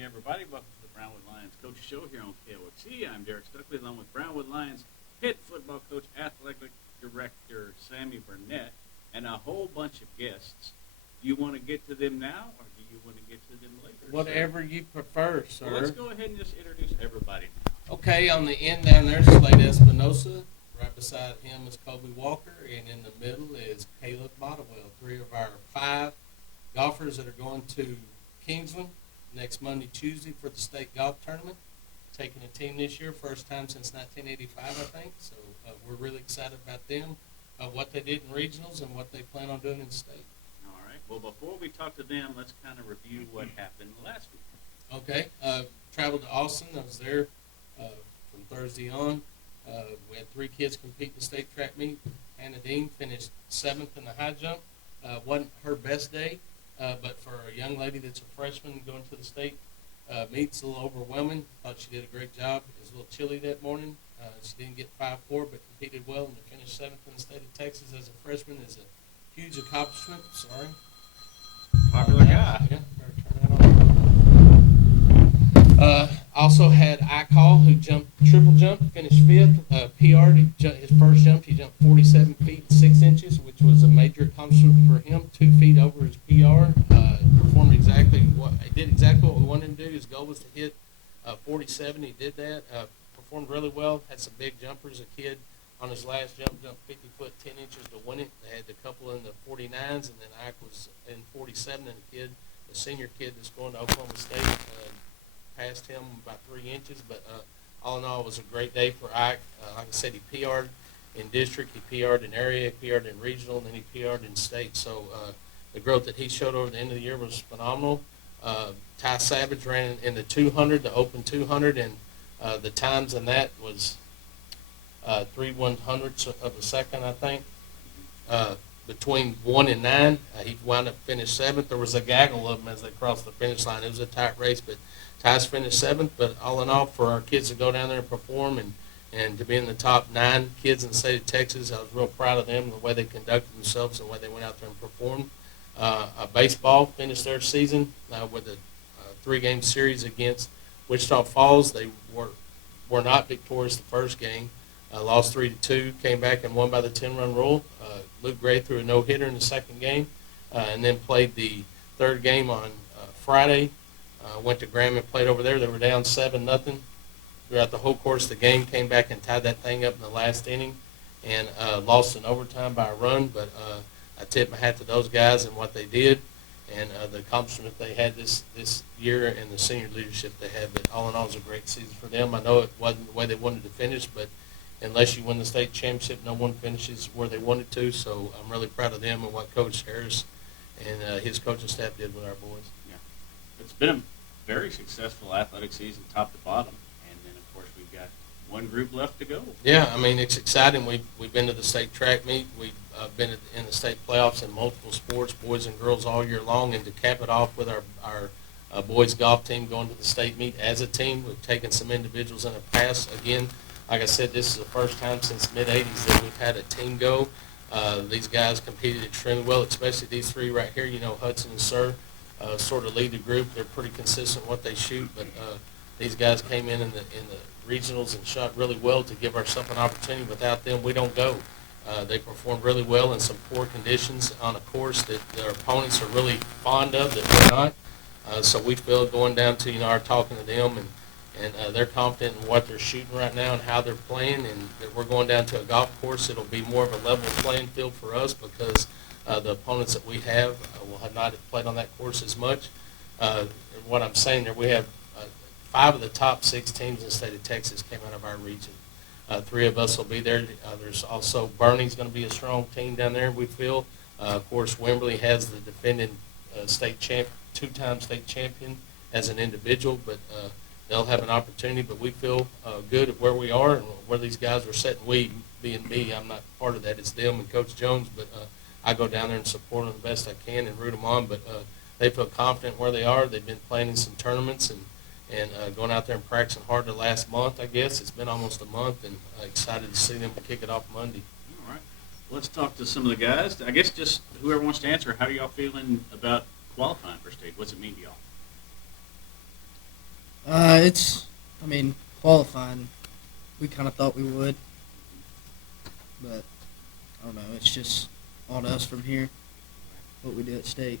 evening, everybody. Welcome to the Brownwood Lions Coach Show here on KOXC. I'm Derek Stuckley, along with Brownwood Lions head football coach, athletic director Sammy Burnett, and a whole bunch of guests. Do you want to get to them now, or do you want to get to them later? Whatever you prefer, sir. Well, let's go ahead and just introduce everybody now. Okay, on the end down there is Slade Espinosa. Right beside him is Kobe Walker, and in the middle is Caleb Bottlewell. 3 of our 5 golfers that are going to Kingsland next Monday, Tuesday for the state golf tournament. Taking a team this year, first time since 1985, I think. So we're really excited about them, what they did in regionals, and what they plan on doing in state. All right. Well, before we talk to them, let's kind of review what happened last week. Okay. Traveled to Austin. I was there from Thursday on. We had 3 kids compete in the state track meet. Hannah Dean finished 7th in the high jump. Wasn't her best day, but for a young lady that's a freshman going to the state meet's a little overwhelming. Thought she did a great job. It was a little chilly that morning. She didn't get 5-4, but competed well, and to finish 7th in the state of Texas as a freshman is a huge accomplishment. Sorry. Popular guy. Yeah, better turn that on. Also had iCall, who jumped triple jump, finished 5th. PR'd his first jump. He jumped 47 feet 6 inches, which was a major accomplishment for him. 2 feet over his PR. Performed exactly what we wanted him to do. His goal was to hit 47. He did that. Performed really well. Had some big jumpers. A kid on his last jump jumped 50 foot 10 inches to win it. They had a couple in the 49s, and then Ike was in 47, and a senior kid that's going to Oklahoma State, passed him by 3 inches. But all in all, it was a great day for Ike. Like I said, he PR'd in district, he PR'd in area, he PR'd in regional, and then he PR'd in state. So the growth that he showed over the end of the year was phenomenal. Ty Savage ran in the 200, the open 200, and the times in that was 3/100ths of a second, I think. Between 1 and 9, he wound up finished 7th. There was a gaggle of them as they crossed the finish line. It was a tight race, but Ty's finished 7th. But all in all, for our kids to go down there and perform and to be in the top 9 kids in the state of Texas, I was real proud of them, the way they conducted themselves and the way they went out there and performed. Baseball finished their season with a 3-game series against Wichita Falls. They were not victorious the first game. Lost 3-2, came back and won by the 10-run rule. Luke Gray threw a no-hitter in the second game, and then played the third game on Friday. Went to Graham and played over there. They were down 7-0 throughout the whole course of the game. Came back and tied that thing up in the last inning, and lost in overtime by a run. But I tip my hat to those guys and what they did, and the accomplishment they had this year, and the senior leadership they had. But all in all, it was a great season for them. I know it wasn't the way they wanted to finish, but unless you win the state championship, no one finishes where they wanted to. So I'm really proud of them and what Coach Harris and his coaching staff did with our boys. Yeah, it's been a very successful athletic season, top to bottom, and then of course we've got one group left to go. Yeah, I mean, it's exciting. We've been to the state track meet. We've been in the state playoffs in multiple sports, boys and girls, all year long. And to cap it off with our boys golf team going to the state meet as a team, we've taken some individuals in the past. Again, like I said, this is the first time since mid-'80s that we've had a team go. These guys competed extremely well, especially these 3 right here. You know, Hudson and Sir sort of lead the group. They're pretty consistent what they shoot, but these guys came in the regionals and shot really well to give ourselves an opportunity. Without them, we don't go. They performed really well in some poor conditions on a course that their opponents are really fond of that we're not. So we feel going down to, our talking to them, and they're confident in what they're shooting right now and how they're playing, and that we're going down to a golf course. It'll be more of a level playing field for us because the opponents that we have will have not played on that course as much. And what I'm saying there, we have 5 of the top 6 teams in the state of Texas came out of our region. 3 of us will be there. There's also Bernie's going to be a strong team down there, we feel. Of course, Wimberley has the defending state champ, 2-time state champion as an individual, but they'll have an opportunity. But we feel good at where we are and where these guys are setting. We, being me, I'm not part of that. It's them and Coach Jones, but I go down there and support them the best I can and root them on. But they feel confident where they are. They've been playing in some tournaments and going out there and practicing hard the last month, I guess. It's been almost a month, and excited to see them kick it off Monday. All right. Let's talk to some of the guys. I guess just whoever wants to answer, how are y'all feeling about qualifying for state? What's it mean to y'all? I mean, qualifying, we kind of thought we would, but I don't know. It's just on us from here, what we do at state.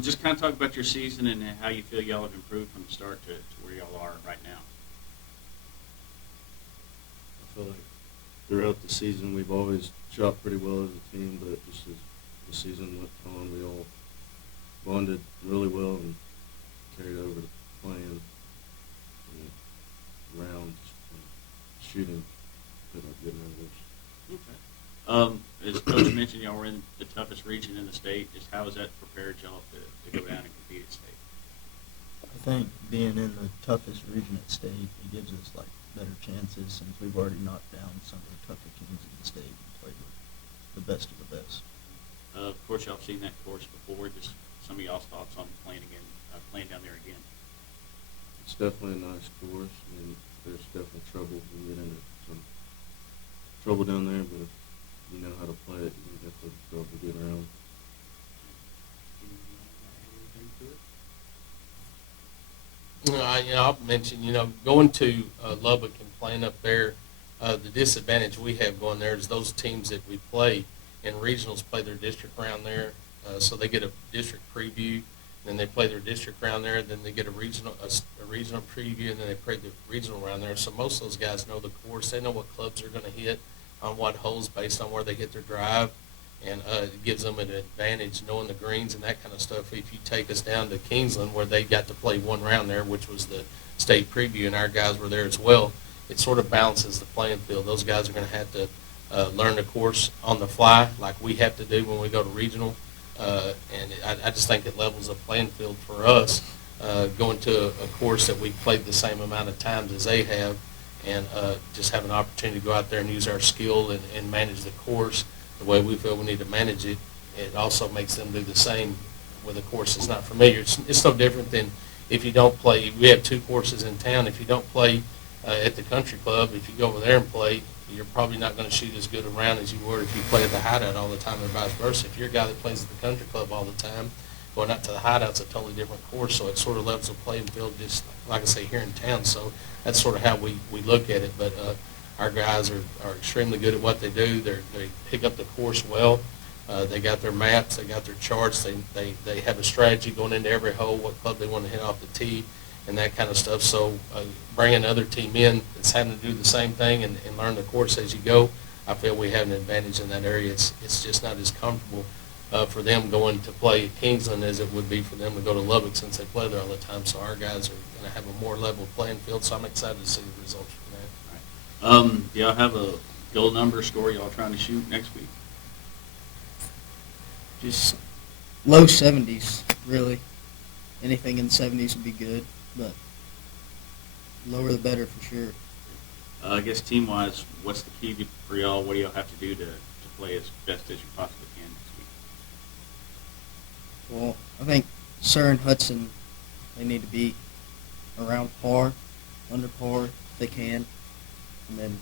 Just kind of talk about your season and how you feel y'all have improved from the start to where y'all are right now. I feel like throughout the season we've always shot pretty well as a team, but just as the season went on, we all bonded really well and carried over to playing rounds, shooting, putting up good numbers. Okay. As Coach mentioned, y'all were in the toughest region in the state. Just how has that prepared y'all to go down and compete at state? I think being in the toughest region at state, it gives us like better chances since we've already knocked down some of the tougher teams in the state and played with the best of the best. Of course, y'all have seen that course before. Just some of y'all's thoughts on playing down there again. It's definitely a nice course, and there's definitely trouble. We get into some trouble down there, but if you know how to play it, you can definitely go up a good round. I'll mention, going to Lubbock and playing up there, the disadvantage we have going there is those teams that we play in regionals play their district round there, so they get a district preview, then they play their district round there, then they get a regional preview, and then they play the regional round there. So most of those guys know the course. They know what clubs they're going to hit on what holes based on where they hit their drive, and it gives them an advantage knowing the greens and that kind of stuff. If you take us down to Kingsland where they got to play one round there, which was the state preview, and our guys were there as well, it sort of balances the playing field. Those guys are going to have to learn the course on the fly like we have to do when we go to regional. And I just think it levels the playing field for us going to a course that we've played the same amount of times as they have, and just have an opportunity to go out there and use our skill and manage the course the way we feel we need to manage it. It also makes them do the same with a course that's not familiar. It's no different than if you don't play. We have two courses in town. If you don't play at the country club, if you go over there and play, you're probably not going to shoot as good a round as you would if you play at the hideout all the time, and vice versa. If you're a guy that plays at the country club all the time, going out to the hideout's a totally different course, so it sort of levels the playing field, just like I say, here in town. So that's sort of how we look at it. But our guys are extremely good at what they do. They pick up the course well. They got their maps. They got their charts. They have a strategy going into every hole, what club they want to hit off the tee, and that kind of stuff. So bringing another team in that's having to do the same thing and learn the course as you go, I feel we have an advantage in that area. It's just not as comfortable for them going to play at Kingsland as it would be for them to go to Lubbock since they play there all the time. So our guys are going to have a more level playing field, so I'm excited to see the results from that. Do y'all have a goal number score y'all trying to shoot next week? Just low 70s, really. Anything in the 70s would be good, but lower the better for sure. I guess team-wise, what's the key for y'all? What do y'all have to do to play as best as you possibly can next week? Well, I think Sir and Hudson, they need to be around par, under par if they can, and then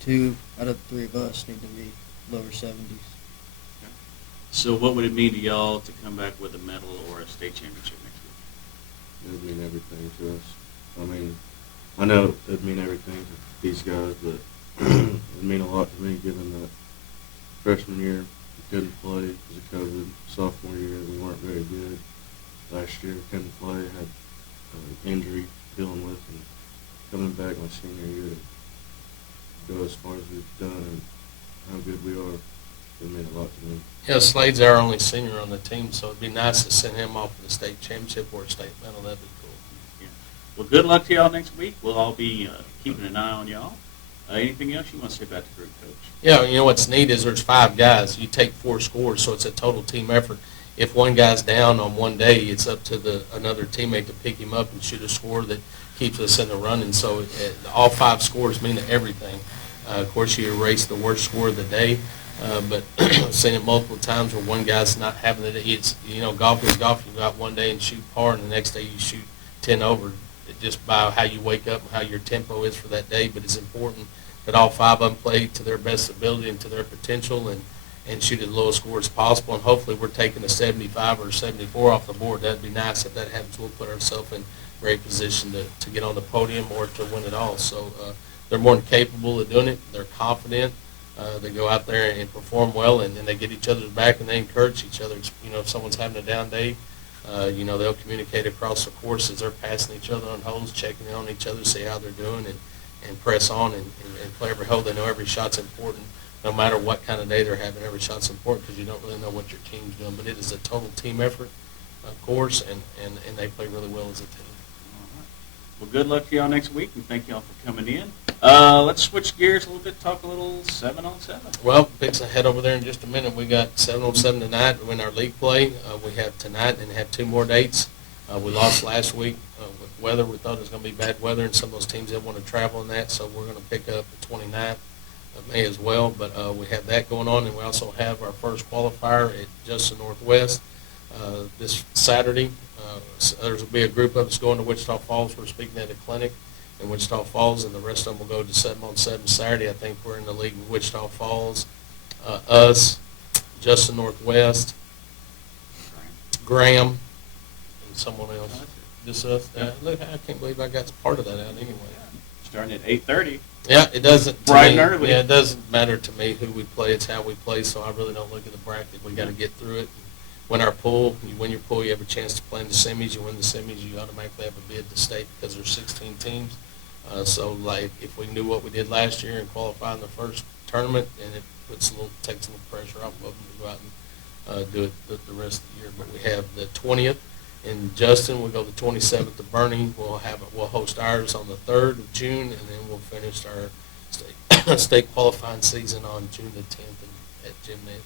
2 out of 3 of us need to be lower 70s. Okay. So what would it mean to y'all to come back with a medal or a state championship next week? It would mean everything to us. I mean, I know it would mean everything to these guys, but it would mean a lot to me given that freshman year we couldn't play because of COVID. Sophomore year we weren't very good. Last year we couldn't play, had an injury dealing with, and coming back my senior year to go as far as we've done and how good we are, it meant a lot to me. Yeah, Slade's our only senior on the team, so it'd be nice to send him off with a state championship or a state medal. That'd be cool. Yeah. Well, good luck to y'all next week. We'll all be keeping an eye on y'all. Anything else you want to say about the group, Coach? Yeah, you know what's neat is there's 5 guys. You take 4 scores, so it's a total team effort. If one guy's down on one day, it's up to another teammate to pick him up and shoot a score that keeps us in the running. So all 5 scores mean everything. Of course, you erase the worst score of the day, but I've seen it multiple times where one guy's not having it. It's, golf is golf. You go out one day and shoot par, and the next day you shoot 10 over. Just by how you wake up and how your tempo is for that day, but it's important that all 5 of them play to their best ability and to their potential, and and shoot at the lowest score as possible. And hopefully we're taking a 75 or 74 off the board. That'd be nice if that happens. We'll put ourselves in great position to get on the podium or to win it all. So they're more than capable of doing it. They're confident. They go out there and perform well, and then they get each other's back and they encourage each other. You know, if someone's having a down day, you know, they'll communicate across the course as they're passing each other on holes, checking in on each other, see how they're doing, and press on and play every hole. They know every shot's important. No matter what kind of day they're having, every shot's important because you don't really know what your team's doing. But it is a total team effort, of course, and they play really well as a team. All right. Well, good luck to y'all next week, and thank y'all for coming in. Let's switch gears a little bit, talk a little 7-on-7. Well, fix a head over there in just a minute. We got 7-on-7 tonight in our league play. We have tonight and have 2 more dates. We lost last week with weather. We thought it was going to be bad weather, and some of those teams didn't want to travel in that, so we're going to pick up the 29th of May as well. But we have that going on, and we also have our first qualifier at Justin Northwest this Saturday. There's will be a group of us going to Wichita Falls. We're speaking at a clinic in Wichita Falls, and the rest of them will go to 7-on-7 Saturday. I think we're in the league with Wichita Falls, us, Justin Northwest, Graham, and someone else. Just us. Look, I can't believe I got part of that out anyway. Starting at 8:30. Yeah, it doesn't. Bright and early. Yeah, it doesn't matter to me who we play. It's how we play. So I really don't look at the bracket. We got to get through it. Win our pool. You win your pool, you have a chance to play in the semis. You win the semis, you automatically have a bid to state because there's 16 teams. So, like, if we knew what we did last year and qualify in the first tournament, and it takes a little pressure off of them to go out and do it the rest of the year. But we have the 20th in Justin. We'll go the 27th to Bernie. We'll host ours on the 3rd of June, and then we'll finish our state qualifying season on June the 10th at Jim Ned.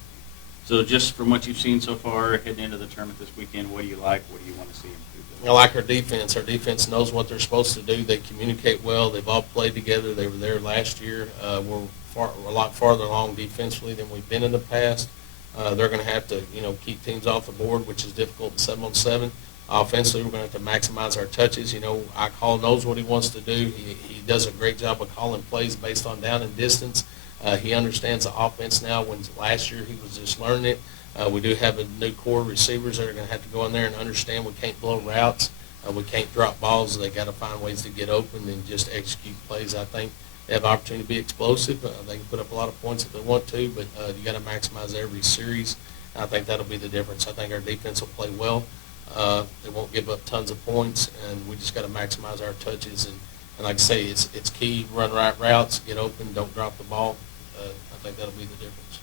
So just from what you've seen so far heading into the tournament this weekend, what do you like? What do you want to see improved? I like our defense. Our defense knows what they're supposed to do. They communicate well. They've all played together. They were there last year. We're a lot farther along defensively than we've been in the past. They're going to have to, keep teams off the board, which is difficult in 7-on-7. Offensively, we're going to have to maximize our touches. Hall knows what he wants to do. He does a great job of calling plays based on down and distance. He understands the offense now. When last year he was just learning it. We do have a new core of receivers that are going to have to go in there and understand we can't blow routes. We can't drop balls. They got to find ways to get open and just execute plays. I think they have opportunity to be explosive. They can put up a lot of points if they want to, but you got to maximize every series. I think that'll be the difference. I think our defense will play well. They won't give up tons of points, and we just got to maximize our touches. And like I say, it's key. Run right routes, get open, don't drop the ball. I think that'll be the difference.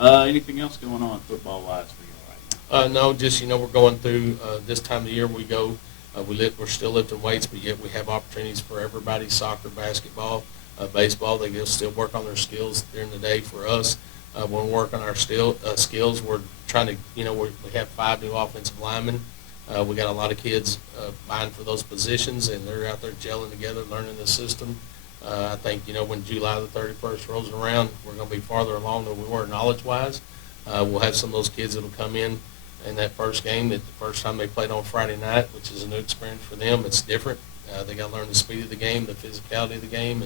Okay. Anything else going on football-wise for you right now? No, just, we're going through this time of the year we go. We're still lifting weights, but yet we have opportunities for everybody, soccer, basketball, baseball. They can still work on their skills during the day for us. When we work on our skills, we're trying to, we have 5 new offensive linemen. We got a lot of kids vying for those positions, and they're out there gelling together, learning the system. I think, when July the 31st rolls around, we're going to be farther along than we were knowledge-wise. We'll have some of those kids that will come in that first game, that the first time they played on Friday night, which is a new experience for them. It's different. They got to learn the speed of the game, the physicality of the game,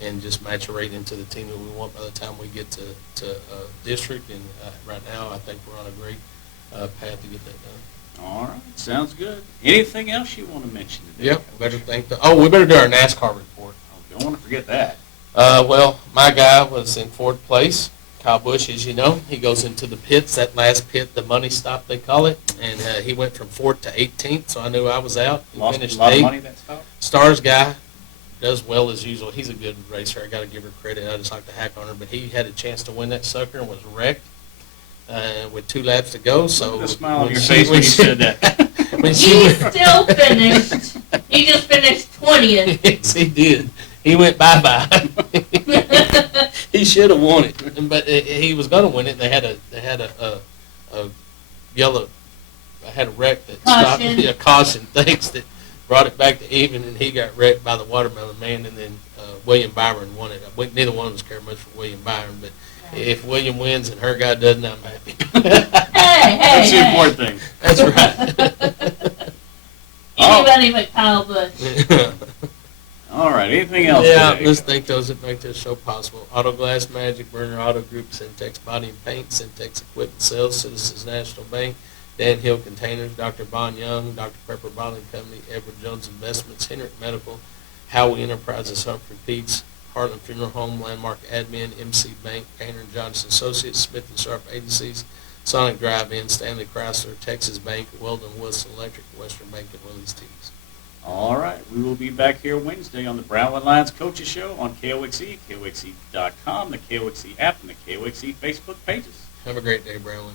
and just maturate into the team that we want by the time we get to district. And right now, I think we're on a great path to get that done. All right. Sounds good. Anything else you want to mention today? Yep. We better do our NASCAR report. Don't want to forget that. Well, my guy was in fourth place. Kyle Busch, as you know, he goes into the pits, that last pit, the money stop they call it, and he went from 4th to 18th, so I knew I was out. He Lost finished a lot of 8th. money that stop? Stars guy does well as usual. He's a good racer. I got to give her credit. I just like to hack on her, but he had a chance to win that sucker and was wrecked with 2 laps to go. So look at the smile on your face when you said that. When He still finished. He just finished 20th. Yes, he did. He went bye-bye. He should have won it, but he was going to win it. They had a yellow. I had a wreck that stopped. Caution. A caution. Thanks, that brought it back to even, and he got wrecked by the watermelon man, and then William Byron won it. Neither one of us care much for William Byron, but if William wins and her guy doesn't, I'm happy. That's the important thing. That's right. Anybody but Kyle Busch. All right. Anything else? Yeah, today? let's thank those that make this show possible. Auto Glass Magic, Burner Auto Group, Syntex Body and Paint, Syntex Equipment Sales, Citizens National Bank, Dan Hill Containers, Dr. Bon Young, Dr. Pepper Bottling Company, Edward Jones Investments, Hendrick Medical, Howie Enterprises, Humphrey Pete's, Heartland Funeral Home, Landmark Admin, MC Bank, Painter and Johnson Associates, Smith and Sharp Agencies, Sonic Drive-In, Stanley Chrysler, Texas Bank, Weldon Wilson Electric, Western Bank, and Willie's Teas. All right. We will be back here Wednesday on the Brownwood Lions Coaches Show on KOXE, KOXE.com, the KOXE app, and the KOXE Facebook pages. Have a great day, Brownwood.